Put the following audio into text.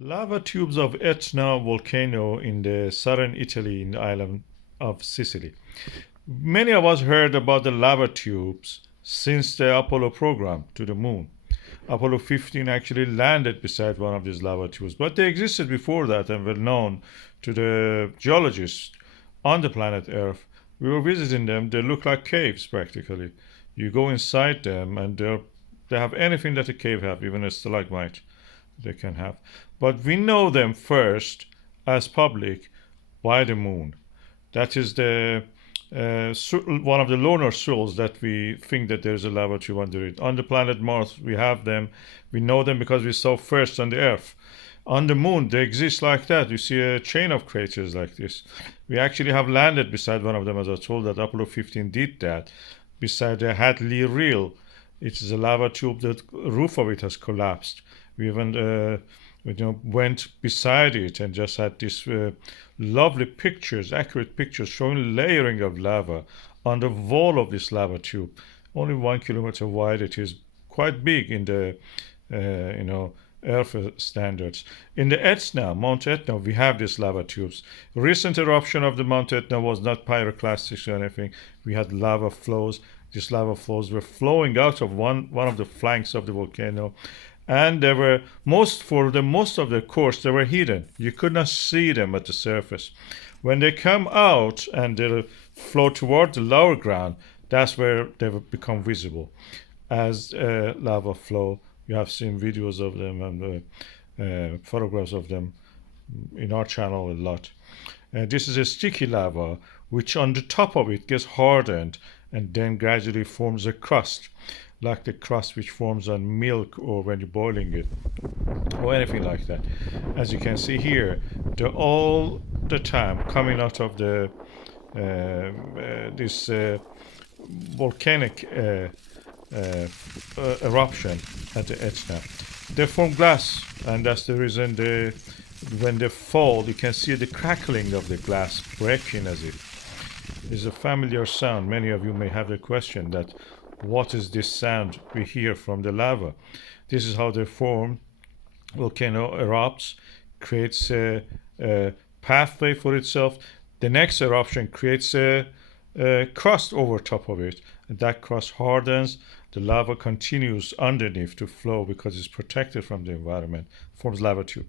Lava tubes of Etna volcano in the southern Italy in the island of Sicily. Many of us heard about the lava tubes since the Apollo program to the moon. Apollo 15 actually landed beside one of these lava tubes, but they existed before that and were known to the geologists on the planet Earth. We were visiting them. They look like caves practically. You go inside them and they have anything that a cave have, even a stalagmite they can have. But we know them first as public by the moon. That is the one of the lunar sources that we think that there's a lava tube under it. On the planet Mars, we have them. We know them because we saw first on the Earth. On the moon, they exist like that. You see a chain of craters like this. We actually have landed beside one of them, as I told that Apollo 15 did that. Beside the Hadley Reel, it is a lava tube. The roof of it has collapsed. We even went beside it and just had these lovely pictures, accurate pictures showing layering of lava on the wall of this lava tube. Only 1 kilometer wide. It is quite big in the Earth standards. In the Etna, Mount Etna, we have these lava tubes. Recent eruption of the Mount Etna was not pyroclastic or anything. We had lava flows. These lava flows were flowing out of one of the flanks of the volcano, and they were most of the course they were hidden. You could not see them at the surface. When they come out and they flow toward the lower ground, that's where they will become visible as lava flow. You have seen videos of them and photographs of them in our channel a lot. This is a sticky lava, which on the top of it gets hardened and then gradually forms a crust, like the crust which forms on milk or when you're boiling it or anything like that. As you can see here, they're all the time coming out of the this volcanic eruption at the Etna. They form glass, and that's the reason when they fall, you can see the crackling of the glass breaking as if. It's a familiar sound. Many of you may have the question that what is this sound we hear from the lava? This is how they form. Volcano erupts, creates a pathway for itself. The next eruption creates a crust over top of it, and that crust hardens. The lava continues underneath to flow because it's protected from the environment, forms lava tube.